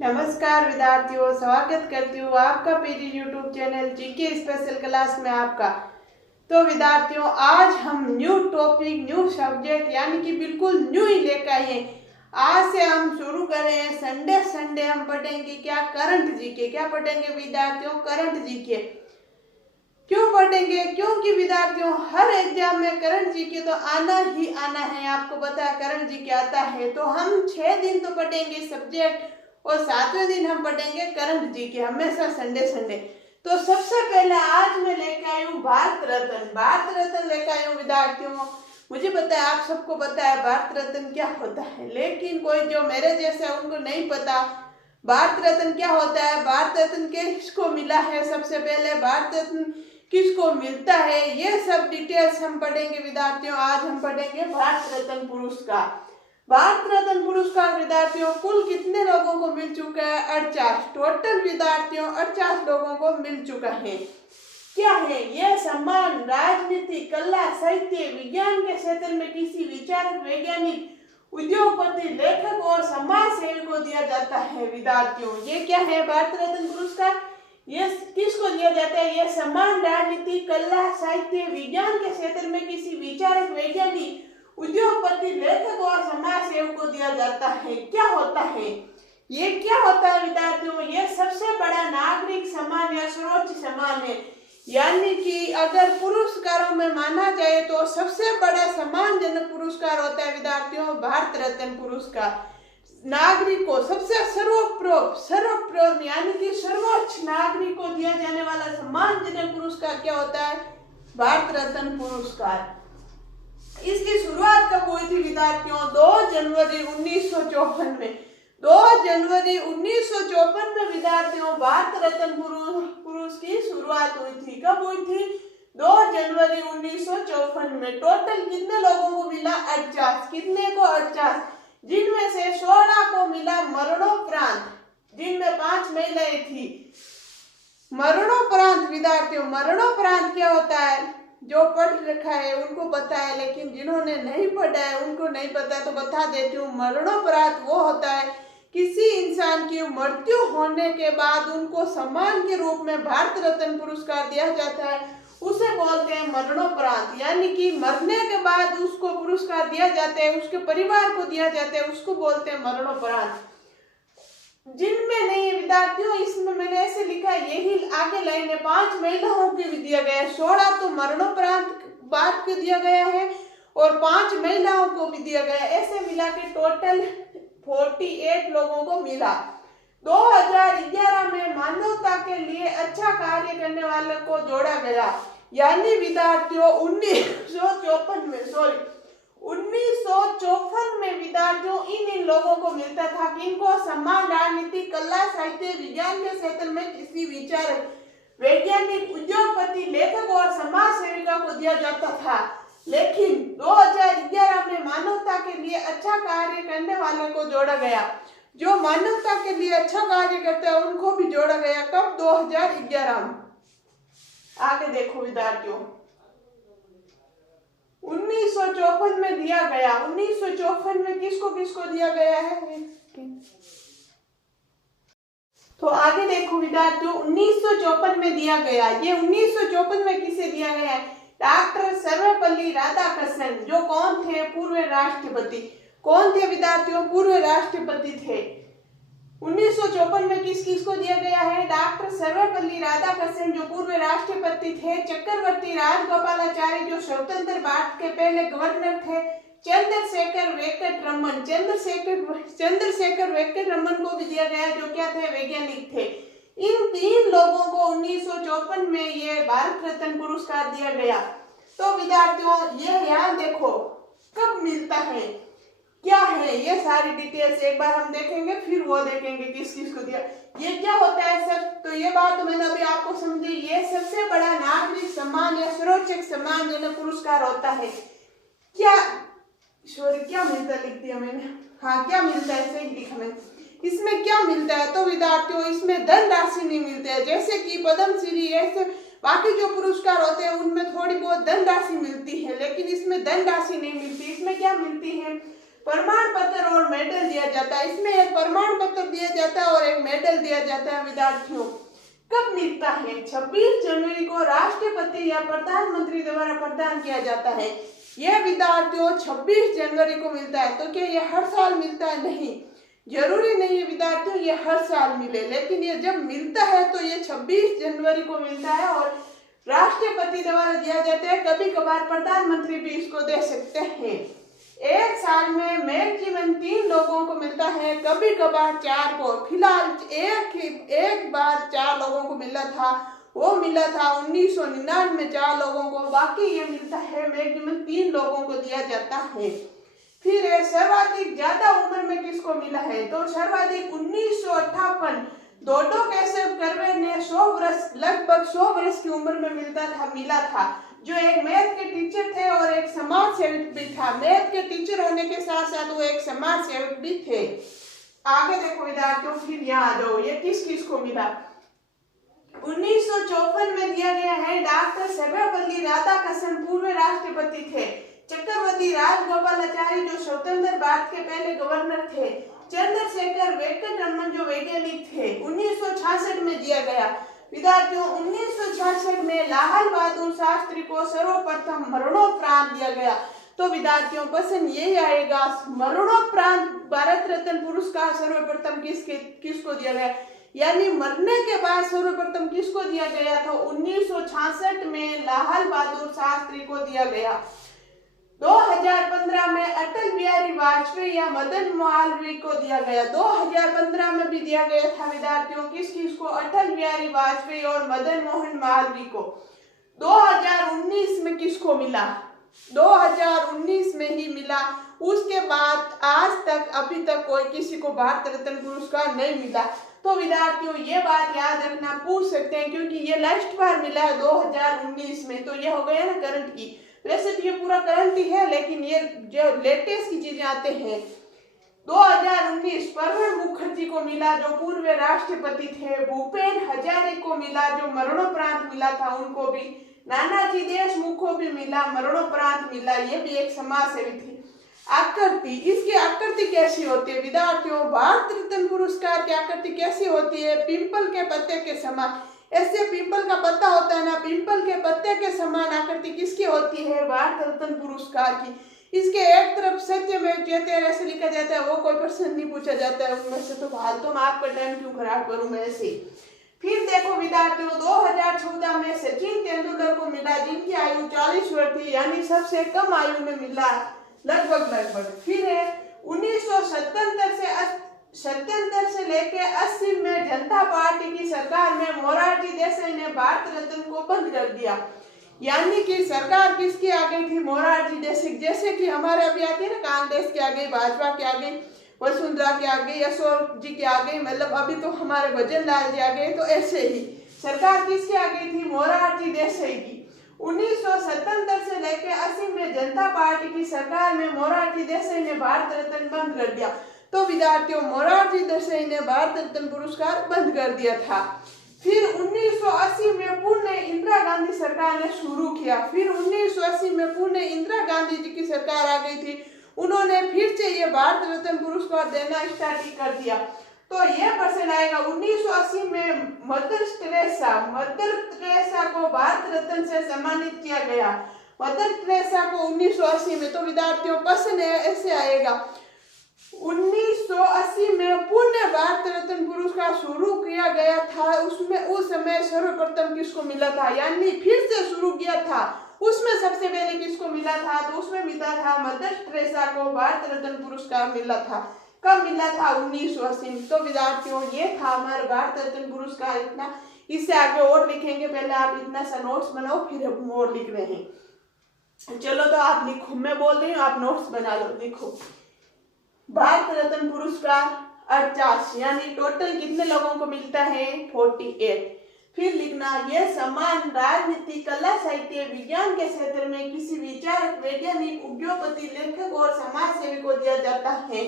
नमस्कार विद्यार्थियों, स्वागत करती हूँ आपका PG YouTube channel GK special class में आपका। तो विद्यार्थियों, आज हम न्यू टॉपिक, न्यू सब्जेक्ट यानी कि बिल्कुल न्यू ही लेकर आए हैं। आज से हम शुरू कर रहे हैं। संडे संडे हम पढ़ेंगे क्या? Current GK. क्या पढ़ेंगे विद्यार्थियों? Current GK. क्यों पढ़ेंगे? क्योंकि विद्यार्थियों हर एग्जाम में करंट जीके तो आना ही आना है। आपको पता है करंट जीके आता है, तो हम 6 दिन तो पढ़ेंगे सब्जेक्ट और 7वें दिन हम पढ़ेंगे करंट जीके, हमेशा संडे संडे। तो सबसे पहले आज मैं लेकर आई हूँ भारत रत्न। भारत रत्न लेकर आई हूँ विद्यार्थियों। मुझे पता है आप सबको पता है भारत रत्न क्या होता है, लेकिन कोई जो मेरे जैसे उनको नहीं पता भारत रत्न क्या होता है, भारत रत्न किसको मिला है, सबसे पहले भारत रत्न किसको मिलता है, ये सब डिटेल्स हम पढ़ेंगे विद्यार्थियों। आज हम पढ़ेंगे भारत रत्न पुरस्कार। भारत रत्न पुरस्कार विद्यार्थियों कुल कितने लोगों को मिल चुका है? 48। टोटल विद्यार्थियों 48 लोगों को मिल चुका है। क्या है यह सम्मान? राजनीति, कला, साहित्य, विज्ञान के क्षेत्र में किसी विचारक, वैज्ञानिक, उद्योगपति, लेखक और समाज सेवी को दिया जाता है विद्यार्थियों। ये क्या है भारत रत्न पुरस्कार? ये किसको दिया जाता है? यह सम्मान राजनीति, कला, साहित्य, विज्ञान के क्षेत्र में किसी विचारक, वैज्ञानिक, उद्योगपति, लेखक और समाज सेवक को दिया जाता है। क्या होता है ये? क्या होता है विद्यार्थियों? ये सबसे बड़ा नागरिक सम्मान या सर्वोच्च सम्मान है। यानी कि अगर पुरस्कारों में माना जाए तो सबसे बड़ा सम्मानजनक पुरस्कार होता है विद्यार्थियों भारत रत्न पुरस्कार। नागरिक को सबसे सर्वप्रथम यानी कि सर्वोच्च नागरिक को दिया जाने वाला सम्मानजनक पुरस्कार क्या होता है? भारत रत्न पुरस्कार। इसकी शुरुआत कब हुई थी विद्यार्थियों? 2 जनवरी 1954 में। 2 जनवरी 1954 में विद्यार्थियों भारत रत्न पुरस्कार की शुरुआत हुई थी। कब हुई थी? 2 जनवरी 1954 में। टोटल कितने लोगों को मिला? 48। कितने को? 48, जिनमें से 16 को मिला मरणोपरांत, जिनमें 5 महिलाएं थी। मरणोपरांत विद्यार्थियों, मरणोपरांत क्या होता है? जो पढ़ रखा है उनको पता है, लेकिन जिन्होंने नहीं पढ़ा है उनको नहीं पता, तो बता देती हूँ। मरणोपरांत वो होता है किसी इंसान की मृत्यु होने के बाद उनको सम्मान के रूप में भारत रत्न पुरस्कार दिया जाता है, उसे बोलते हैं मरणोपरांत। यानी कि मरने के बाद उसको पुरस्कार दिया जाता है, उसके परिवार को दिया जाता है, उसको बोलते हैं मरणोपरांत। जिनमें नहीं है विद्यार्थियों, इसमें मैंने ऐसे लिखा है, यही आगे लाइन है, 5 महिलाओं को भी दिया गया है। 16 तो मरणोपरांत बाद को दिया गया है और 5 महिलाओं को भी दिया गया है। ऐसे मिला के टोटल 48 लोगों को मिला। 2011 में मानवता के लिए अच्छा कार्य करने वाले को जोड़ा गया। यानी विद्यार्थियों 1954 में विद्यार्थियों इन लोगों को मिलता था कि इनको सम्मान राजनीति, कला, साहित्य, विज्ञान के क्षेत्र में किसी विचारक, वैज्ञानिक, उद्योगपति, लेखक और समाज सेविका को दिया जाता था। लेकिन 2011 में मानवता के लिए अच्छा कार्य करने वाले को जोड़ा गया। जो मानवता के लिए अच्छा कार्य करते हैं उनको भी जोड़ा गया। कब? 2011 में। आगे देखो विद्यार्थियों, 1954 में दिया गया। 1954 में किसको किसको दिया गया है? तो आगे देखो विद्यार्थियों, 1954 में दिया गया। ये 1954 में किसे दिया गया है? डॉक्टर सर्वपल्ली राधाकृष्णन, जो कौन थे? पूर्व राष्ट्रपति। कौन थे विद्यार्थियों? पूर्व राष्ट्रपति थे। 1954 में किस को दिया गया है? डॉक्टर सर्वपल्ली राधाकृष्णन, जो पूर्व राष्ट्रपति थे। चक्रवर्ती राजगोपालाचारी, जो स्वतंत्र भारत के पहले गवर्नर थे। चंद्रशेखर वेंकट रमन को भी दिया गया, जो क्या थे? वैज्ञानिक थे। इन 3 लोगों को 1954 में ये भारत रत्न पुरस्कार दिया गया। तो विद्यार्थियों ये यहाँ देखो कब मिलता है, क्या है, ये सारी डिटेल्स एक बार हम देखेंगे, फिर वो देखेंगे किस किस को दिया। ये क्या होता है सर? तो ये बात तो मैंने अभी आपको समझी। ये सबसे बड़ा नागरिक सम्मान या सर्वोच्च सम्मानजनक पुरस्कार होता है। क्या मिलता है? लिख दिया मैंने। हाँ, क्या मिलता है? सही लिखा मैंने। इसमें क्या मिलता है? तो विद्यार्थियों इसमें धनराशि नहीं मिलती है, जैसे कि पद्मश्री, ऐसे बाकी जो पुरस्कार होते हैं उनमें थोड़ी बहुत धनराशि मिलती है, लेकिन इसमें धनराशि नहीं मिलती। इसमें क्या मिलती है? प्रमाण पत्र और मेडल दिया जाता है। इसमें एक प्रमाण पत्र दिया जाता है और एक मेडल दिया जाता है विद्यार्थियों। कब मिलता है? 26 जनवरी को राष्ट्रपति या प्रधानमंत्री द्वारा प्रदान किया जाता है। यह विद्यार्थियों 26 जनवरी को मिलता है। तो क्या यह हर साल मिलता है? नहीं, जरूरी नहीं है विद्यार्थियों ये हर साल मिले, लेकिन ये जब मिलता है तो ये 26 जनवरी को मिलता है और राष्ट्रपति द्वारा दिया जाता है। कभी कभार प्रधानमंत्री भी इसको दे सकते हैं। एक साल में मैक्सिमम 3 लोगों को मिलता है, कभी कभार 4 को। फिलहाल एक बार 4 लोगों को मिला था, वो मिला था 1999 में 4 लोगों को। बाकी ये मिलता है मैक्सिमम 3 लोगों को दिया जाता है। फिर सर्वाधिक ज्यादा उम्र में किसको मिला है? तो सर्वाधिक 1958 डोडो केशव कर्वे ने 100 वर्ष लगभग 100 वर्ष की उम्र में मिला था, जो एक मैथ के टीचर थे और एक समाज सेवक भी था। मैथ के टीचर होने के साथ साथ वो एक समाज सेवक भी थे। आगे देखो विद्यार्थियों, फिर यहाँ आ जाओ, ये किस किस को मिला? 1954 में दिया गया है। डॉक्टर सर्वपल्ली राधाकृष्णन पूर्व राष्ट्रपति थे। चक्रवर्ती राजगोपालाचारी जो स्वतंत्र भारत के पहले गवर्नर थे। चंद्रशेखर वेंकटरमन जो वैज्ञानिक थे। 1966 में दिया गया। विद्यार्थियों 1966 में लाल बहादुर शास्त्री को सर्वप्रथम मरणोपरांत दिया गया। तो विद्यार्थियों पसंद यही आएगा, मरणोपरांत भारत रत्न पुरस्कार सर्वप्रथम किसको दिया गया, यानी मरने के बाद सर्वप्रथम किसको दिया गया था? 1966 में लाल बहादुर शास्त्री को दिया गया। 2015 में अटल बिहारी वाजपेयी या मदन मालवीय को दिया गया। 2015 में भी दिया गया था विद्यार्थियों किस को? अटल बिहारी वाजपेयी और मदन मोहन मालवीय को। 2019 में किसको मिला? 2019 में ही मिला। उसके बाद आज तक अभी तक कोई किसी को भारत रत्न पुरस्कार नहीं मिला। तो विद्यार्थियों ये बात याद रखना, पूछ सकते हैं क्योंकि ये लास्ट बार मिला है 2019 में। तो ये हो गया ना करंट की। वैसे तो ये पूरा करंट ही है, लेकिन ये जो लेटेस्ट की चीजें आते हैं। 2019 प्रणब मुखर्जी को मिला जो पूर्व राष्ट्रपति थे। भूपेन हजारे को मिला जो मरणोपरांत मिला था, उनको भी। नानाजी देशमुख को भी मिला, मरणोपरांत मिला, ये भी एक समाज सेवी थी। आकृति, इसकी आकृति कैसी होती है विद्यार्थियों? भारत रत्न पुरस्कार की आकृति कैसी होती है? पिंपल के पत्ते के समान। ऐसे पीपल का पत्ता होता है ना, पिंपल के पत्ते के समान आकृति किसकी होती है? भारत रत्न पुरस्कार की। इसके एक तरफ सत्य में जयते ऐसे लिखा जाता है, वो कोई प्रश्न नहीं पूछा जाता है उनमें से। तो फालतू में आपका टाइम क्यों खराब करूं मैं ऐसे। फिर देखो विद्यार्थियों 2014 में सचिन तेंदुलकर को मिला जिनकी आयु 40 वर्ष थी, यानी सबसे कम आयु में मिला लगभग। फिर है 1977 से लेके 80 में जनता पार्टी की सरकार में मोरारजी देसाई ने भारत रत्न को बंद कर दिया। यानी कि सरकार किसकी आ गई थी? मोरारजी देसाई। जैसे कि हमारे अभी आती है ना, कांग्रेस के आ गई, भाजपा के आ गई, वसुंधरा के आ गई, अशोक जी के आ गई, मतलब अभी तो हमारे भजन लाल जी आ गए। तो ऐसे ही सरकार किसकी आ गई थी? मोरारजी देसाई की। 1977 से लेकर 80 में जनता पार्टी की सरकार में मोरारजी देसाई ने भारत रत्न बंद कर दिया। तो विद्यार्थियों मोरारजी देसाई ने भारत रत्न पुरस्कार बंद कर दिया था। फिर 1980 में पुनः इंदिरा गांधी सरकार ने शुरू किया। फिर 1980 में पुनः इंदिरा गांधी जी की सरकार आ गई थी, उन्होंने फिर से ये भारत रत्न पुरस्कार देना स्टार्ट कर दिया। तो ये पर्सन आएगा 1980 में मदर टेरेसा को भारत रत्न से सम्मानित किया गया। मदर टेरेसा को 1980 में। तो विद्यार्थियों पर्सन ऐसे आएगा 1980 में पुनः भारत रत्न पुरस्कार शुरू किया गया था। उसमें उस समय सर्वप्रथम किसको मिला था? यानी फिर से शुरू किया था, उसमें सबसे पहले किसको मिला था? तो उसमें मिला था मदर टेरेसा को भारत रत्न पुरस्कार मिला था। कब मिला था? 1980 में। तो विद्यार्थियों ये था हमारा भारत रत्न पुरस्कार इतना। इससे आगे और लिखेंगे, पहले आप इतना सा नोट्स बनाओ फिर हम और लिख रहे हैं। चलो तो आप लिखो, मैं बोल रही हूँ आप नोट्स बना लो। लिखो भारत रत्न पुरस्कार 48, यानी टोटल कितने लोगों को मिलता है? 48। फिर लिखना यह सम्मान राजनीति, कला, साहित्य, विज्ञान के क्षेत्र में किसी विचारक, वैज्ञानिक, उद्योगपति, लेखक और समाज सेवी को दिया जाता है।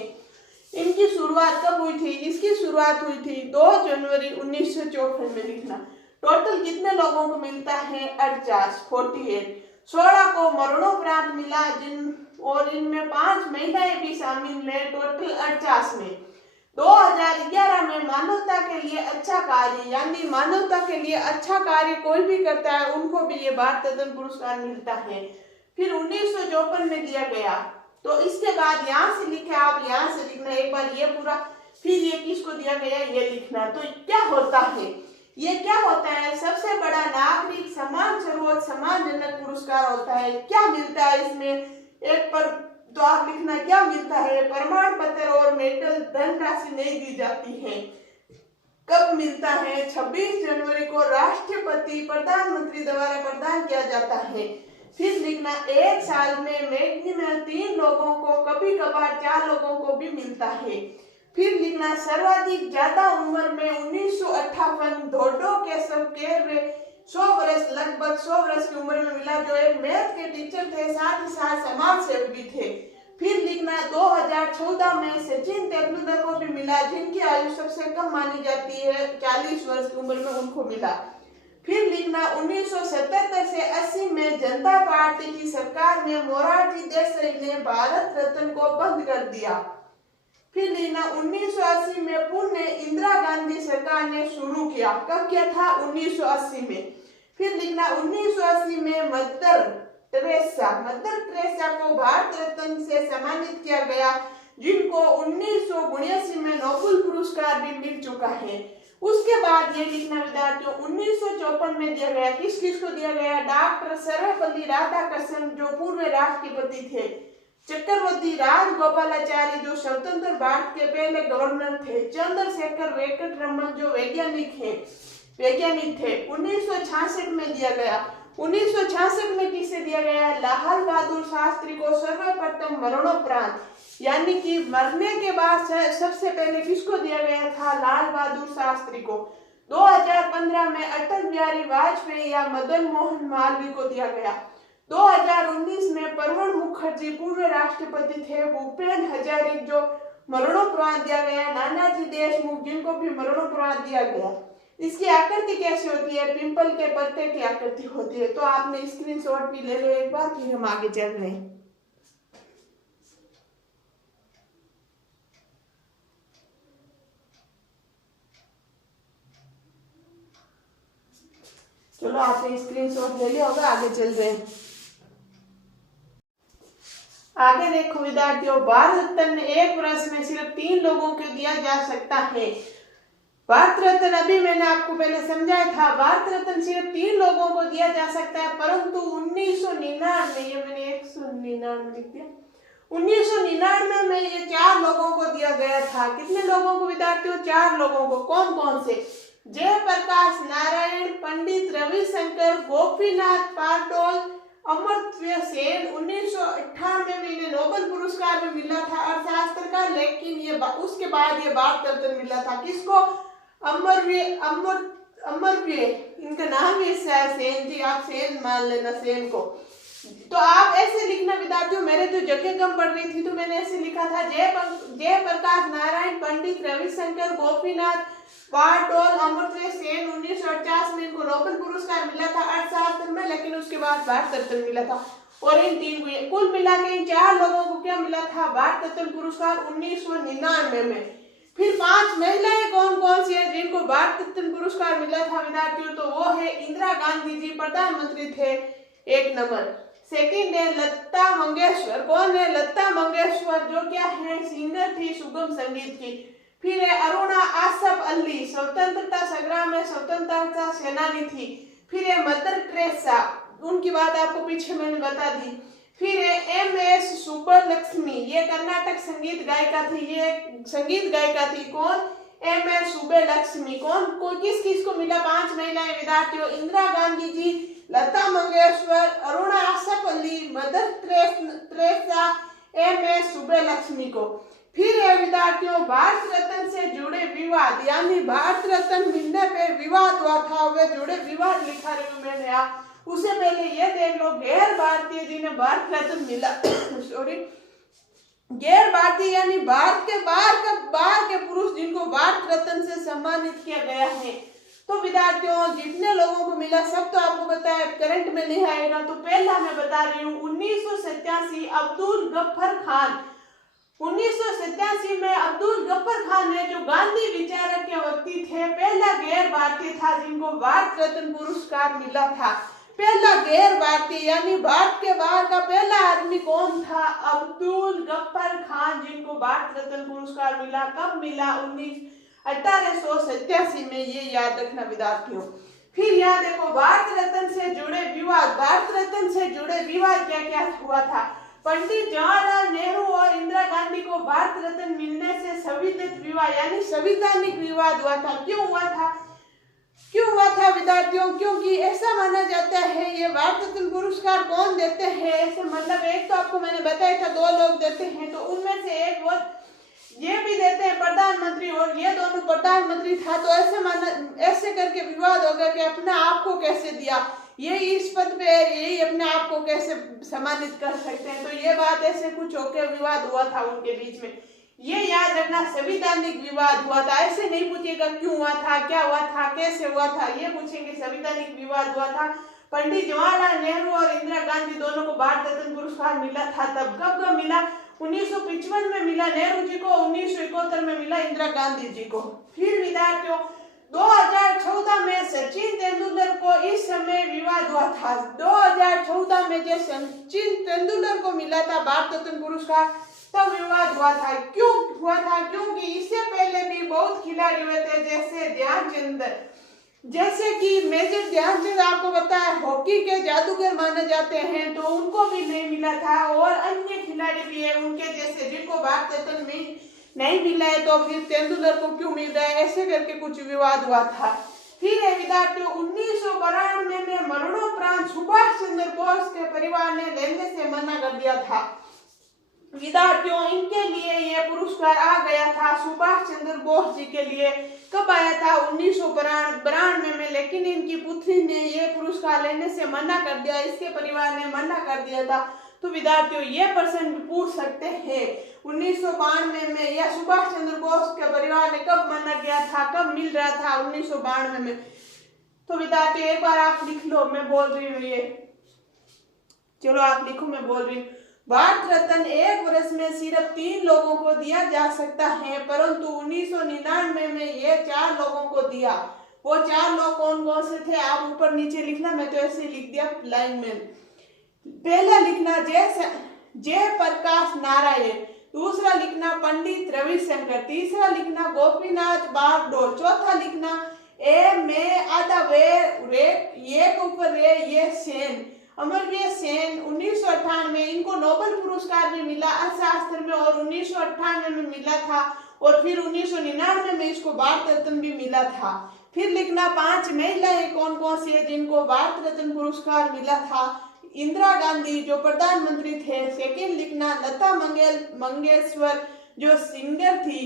इनकी शुरुआत कब हुई थी? इसकी शुरुआत हुई थी 2 जनवरी 1954 में। लिखना टोटल कितने लोगों को मिलता है? 48। 16 को मरणोपरांत मिला और इनमें 5 महिलाएं भी शामिल है, टोटल 48 में। 2011 में मानवता के लिए अच्छा कार्य, यानी मानवता के लिए अच्छा कार्य कोई भी करता है उनको भी ये भारत रत्न पुरस्कार मिलता है। फिर 1954 में दिया गया। तो इसके बाद यहाँ से लिखे, आप यहाँ से लिखना एक बार ये पूरा, फिर ये किसको दिया गया ये लिखना। तो क्या होता है, ये क्या होता है, सबसे बड़ा नागरिक सम्मान सर्वोच्च सम्मानजनक पुरस्कार होता है। क्या मिलता है इसमें, एक पर तो आप लिखना क्या मिलता है, प्रमाण पत्र और मेडल, धनराशि नहीं दी जाती है। कब मिलता है, 26 जनवरी को राष्ट्रपति प्रधानमंत्री द्वारा प्रदान किया जाता है। फिर लिखना एक साल में मैक्सिमम 3 लोगों को, कभी कभार 4 लोगों को भी मिलता है। फिर लिखना सर्वाधिक ज्यादा उम्र में 1958 धोडो के सब के 100 वर्ष, लगभग 100 वर्ष की उम्र में मिला, जो एक मैथ के टीचर थे, साथ ही साथ समाज सेवक भी थे। फिर लिखना 2014 में सचिन तेंदुलकर को भी मिला, जिनकी आयु सबसे कम मानी जाती है, 40 वर्ष की उम्र में उनको मिला। फिर लिखना 1977 से 80 में जनता पार्टी की सरकार में मोरारजी देसाई ने भारत रत्न को बंद कर दिया। फिर लिखना 1980 में पुनः इंदिरा गांधी सरकार ने शुरू किया। कब किया था, 1980 में। फिर लिखना 1980 में मदर टेरेसा को भारत रत्न से सम्मानित किया गया, जिनको 1979 में नोबेल पुरस्कार भी मिल चुका है। उसके बाद ये लिखना विद्यार्थियों 1954 में दिया गया, किस किस को दिया गया, डॉक्टर सर्वपल्ली राधाकृष्णन जो पूर्व राष्ट्रपति थे, चक्रवर्ती राजगोपालाचारी जो स्वतंत्र भारत के पहले गवर्नर थे, चंद्रशेखर वेंकटरमन जो वैज्ञानिक थे। 1966 में दिया गया। 1966 में किसे दिया गया, लाल बहादुर शास्त्री को सर्वप्रथम मरणोपरांत, यानी कि मरने के बाद सबसे पहले किसको दिया गया था, लाल बहादुर शास्त्री को। 2015 में अटल बिहारी वाजपेयी या मदन मोहन मालवीय को दिया गया। 2019 में प्रणब मुखर्जी पूर्व राष्ट्रपति थे, भूपेन हजारिका जो मरणोपरांत दिया गया, नानाजी देशमुख जिनको भी मरणोपरांत दिया गया। इसकी आकृति कैसी होती है, पिंपल के पत्ते की आकृति होती है। तो आपने स्क्रीनशॉट भी ले लो एक बार, फिर हम आगे चल रहे हैं। चलो आपने स्क्रीनशॉट ले लिया होगा, आगे चल रहे हैं। आगे देखो विद्यार्थियों, भारत रत्न एक वर्ष में सिर्फ 3 लोगों को दिया जा सकता है। भारत रत्न अभी मैंने आपको पहले समझाया था, भारत रत्न सिर्फ 3 लोगों को दिया जा सकता है, परंतु 1999 ये मैंने 199 लिख दिया, 1999 में ये 4 लोगों को दिया गया था। कितने लोगों को विद्यार्थियों, 4 लोगों को। कौन कौन से, जयप्रकाश नारायण, पंडित रविशंकर, गोपीनाथ पाटोल, अमर्त्य सेन। 1998 में इन्हें नोबेल पुरस्कार भी मिला था अर्थशास्त्र का, लेकिन ये उसके बाद ये भारत रत्न मिला था किसको, अमर्त्य, इनका नाम ही सेन जी, आप सेन मान लेना सेन को। तो आप ऐसे लिखना विद्यार्थियों, मेरे जो जगह कम पड़ रही थी तो मैंने ऐसे लिखा था, जयप्रकाश नारायण, पंडित रविशंकर, गोपीनाथ पाटोल, अमर्त्य सेन। 1950 में इनको नोबेल पुरस्कार मिला था अर्थशास्त्र में, लेकिन उसके बाद भारत रत्न मिला था। और इन 3 को कुल मिला के इन 4 लोगों को क्या मिला था, भारत रत्न पुरस्कार 1999 में। फिर 5 महिलाएं कौन कौन सी है जिनको भारत रत्न पुरस्कार मिला था विद्यार्थियों, तो वो है इंदिरा गांधी जी, प्रधानमंत्री थे 1 नंबर। सेकंड है लता मंगेशकर। कौन है, लता मंगेशकर जो क्या है, सिंगर थी सुगम संगीत की। फिर है अरुणा आसफ अली, स्वतंत्रता संग्राम में स्वतंत्रता सेनानी थी। फिर है मदर टेरेसा, उनकी बात आपको पीछे मैंने बता दी। फिर है MS सुब्बलक्ष्मी, ये कर्नाटक संगीत गायिका थी, ये संगीत गायिका थी। कौन, MS सुब्बलक्ष्मी। किस किस को मिला, 5 महिलाएं विद्यार्थियों, Indira Gandhi ji, Lata Mangeshkar, Aruna Asaf Ali, Mother Teresa, MS Subbulakshmi को। फिर है विद्यार्थियों भारत रत्न से जुड़े विवाद, यानी भारत रत्न मिलने पे विवाद हुआ था, वे जुड़े विवाद लिखा रही हूं मैंने यहाँ। उससे पहले ये देख लो, गैर भारतीय जिन्हें भारत रत्न मिला सॉरी, गैर भारतीय यानी भारत के बाहर के पुरुष जिनको भारत रत्न से सम्मानित किया गया है। तो विद्यार्थियों जितने लोगों को मिला सब तो आपको पता है, करंट में नहीं आएगा। तो पहला मैं बता रही हूँ 1987 अब्दुल गफ्फर खान। 1987 में अब्दुल गफ्फर खान है जो गांधी विचारक के व्यक्ति थे, पहला गैर भारतीय था जिनको भारत रत्न पुरस्कार मिला था। पहला गैर भारतीय यानी भारत के बाहर का पहला आदमी कौन था? अब्दुल गफ्फर खान, जिनको भारत रत्न पुरस्कार मिला। कब मिला? 1887 में, ये याद रखना विद्यार्थियों। फिर यहाँ देखो भारत रत्न से जुड़े विवाद। भारत रत्न से जुड़े विवाद क्या क्या हुआ था? पंडित जवाहरलाल नेहरू और इंदिरा गांधी को भारत रत्न मिलने से संविधानिक विवाद यानी संवैधानिक विवाद हुआ था। क्यों हुआ था? विद्यार्थियों, क्योंकि ऐसा माना जाता है ये भारत रत्न पुरस्कार कौन देते हैं? ऐसे मतलब एक तो आपको मैंने बताया था 2 लोग देते हैं, तो उनमें से एक वो ये भी देते हैं प्रधानमंत्री, और ये दोनों प्रधानमंत्री था। तो ऐसे करके विवाद हो गया कि अपने आप को कैसे दिया, ये इस पद पे यही अपने आप को कैसे सम्मानित कर सकते हैं। तो ये बात ऐसे कुछ होकर विवाद हुआ था उनके बीच में। ये याद रखना, संवैधानिक विवाद हुआ था। ऐसे नहीं पूछेगा क्यों हुआ था, क्या हुआ था, कैसे हुआ था, ये पूछेंगे संवैधानिक विवाद हुआ था। पंडित जवाहरलाल नेहरू और इंदिरा गांधी दोनों को भारत रत्न पुरस्कार मिला था। तब कब मिला? 1955 में मिला नेहरू जी को, 1971 में मिला इंदिरा गांधी जी को। फिर विद्यार्थियों 2014 में सचिन तेंदुलकर को इस समय विवाद हुआ था। 2014 में जब सचिन तेंदुलकर को मिला था भारत रत्न पुरस्कार तब विवाद हुआ था। क्यों हुआ था? क्योंकि इससे पहले भी बहुत खिलाड़ी हुए थे, जैसे ध्यानचंद, जैसे कि मेजर ध्यानचंद आपको पता है हॉकी के जादूगर माने जाते हैं, तो उनको भी नहीं मिला था। और अन्य खिलाड़ी भी है उनके जैसे जिनको भारत रत्न में नहीं मिला है, तो फिर तेंदुलकर को क्यों मिल रहा है, ऐसे करके कुछ विवाद हुआ था। फिर है विद्यार्थियों 1992 में मरणोपरांत सुभाष चंद्र बोस के परिवार ने लेने से मना कर दिया था। विद्यार्थियों इनके लिए ये पुरस्कार आ गया था सुभाष चंद्र बोस जी के लिए। कब आया था? 1992 में, लेकिन इनकी पुत्री ने ये पुरस्कार लेने से मना कर दिया, इसके परिवार ने मना कर दिया था। तो विद्यार्थियों ये प्रश्न पूछ सकते हैं 1992 में या सुभाष चंद्र बोस के परिवार ने कब मना किया था, कब मिल रहा था 1992 में? तो विद्यार्थियों एक बार आप लिख लो, मैं बोल रही हूँ ये, चलो आप लिखो, मैं बोल रही हूँ। भारत रत्न एक वर्ष में सिर्फ 3 लोगों को दिया जा सकता है, परंतु 1999 में ये 4 लोगों को दिया। वो 4 लोग कौन कौन से थे आप ऊपर नीचे लिखना, मैं तो ऐसे ही लिख दिया लाइन में। पहला लिखना जय प्रकाश नारायण, दूसरा लिखना पंडित रविशंकर, तीसरा लिखना गोपीनाथ बागडोल, चौथा लिखना ए में आधा वे ये ऊपर ये सेन, अमरवीर सेन। 1998 में इनको नोबेल पुरस्कार भी मिला अर्थशास्त्र में, और 1998 में मिला था, और फिर 1999 में इसको भारत रत्न भी मिला था। फिर लिखना 5 महिलाएं कौन कौन सी है जिनको भारत रत्न पुरस्कार मिला था। इंदिरा गांधी जो प्रधानमंत्री थे। सेकंड लिखना लता मंगेशकर जो सिंगर थी।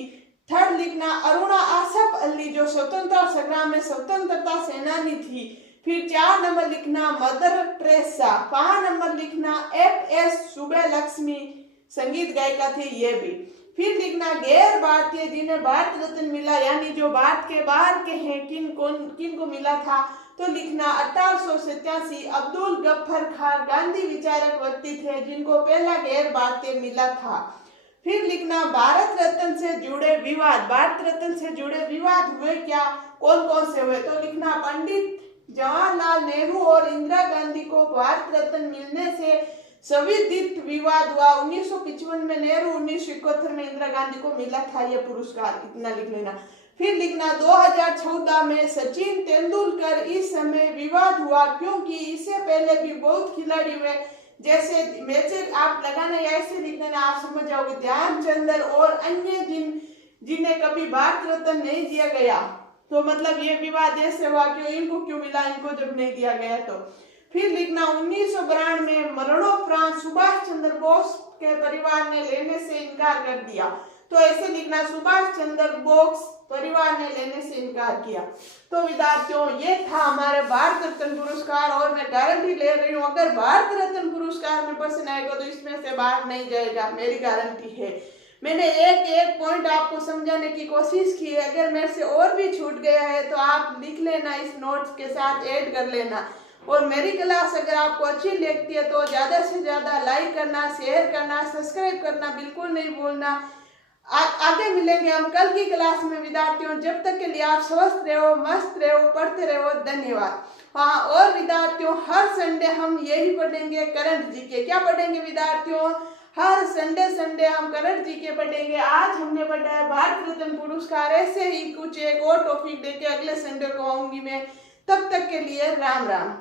थर्ड लिखना अरुणा आसफ अली जो स्वतंत्रता संग्राम में स्वतंत्रता सेनानी थी। फिर 4 नंबर लिखना मदर टेरेसा। 5 नंबर लिखना FS सुब्बलक्ष्मी संगीत गायिका थी ये भी। फिर लिखना गैर भारतीय जिन्हें भारत रत्न मिला यानी जो भारत के बाहर के हैं किन को मिला था। तो लिखना 1887 अब्दुल गफ्फर खान गांधी विचारक व्यक्ति थे जिनको पहला गैर भारतीय मिला था। फिर लिखना भारत रत्न से जुड़े विवाद। भारत रत्न से जुड़े विवाद हुए क्या, कौन कौन से हुए। तो लिखना पंडित जवाहरलाल नेहरू और इंदिरा गांधी को भारत रत्न मिलने से संविधानिक विवाद हुआ। 1955 में नेहरू, 1971 में इंदिरा गांधी को मिला था यह पुरस्कार, इतना लिख लेना। फिर लिखना 2014 में सचिन तेंदुलकर इस समय विवाद हुआ क्योंकि इससे पहले भी बहुत खिलाड़ी हुए जैसे मैचेस आप लगाना या ऐसे लिखना आप समझ जाओगे। ध्यानचंद और अन्य जिन्हें कभी भारत रत्न नहीं दिया गया। तो मतलब ये विवाद ऐसे हुआ कि इनको क्यों मिला, इनको जब नहीं दिया गया। तो फिर लिखना 1992 में मरणोपरांत सुभाष चंद्र बोस के परिवार ने लेने से इनकार कर दिया। तो ऐसे लिखना सुभाष चंद्र बोस परिवार ने लेने से इनकार किया। तो विद्यार्थियों ये था हमारे भारत रत्न पुरस्कार और मैं गारंटी ले रही हूँ अगर भारत रत्न पुरस्कार में प्रश्न आएगा तो इसमें से बाहर नहीं जाएगा, मेरी गारंटी है। मैंने एक एक पॉइंट आपको समझाने की कोशिश की है। अगर मेरे से और भी छूट गया है तो आप लिख लेना, इस नोट्स के साथ ऐड कर लेना। और मेरी क्लास अगर आपको अच्छी लगती है तो ज़्यादा से ज़्यादा लाइक करना, शेयर करना, सब्सक्राइब करना बिल्कुल नहीं भूलना। आगे मिलेंगे हम कल की क्लास में विद्यार्थियों। जब तक के लिए आप स्वस्थ रहो, मस्त रहो, पढ़ते रहो। धन्यवाद। हाँ, और विद्यार्थियों हर संडे हम यही पढ़ेंगे करंट जीके। क्या पढ़ेंगे विद्यार्थियों? हर संडे हम करंट जीके पढ़ेंगे। आज हमने पढ़ा है भारत रत्न पुरस्कार। ऐसे ही कुछ एक और टॉपिक लेके अगले संडे को आऊंगी मैं। तब तक के लिए राम राम।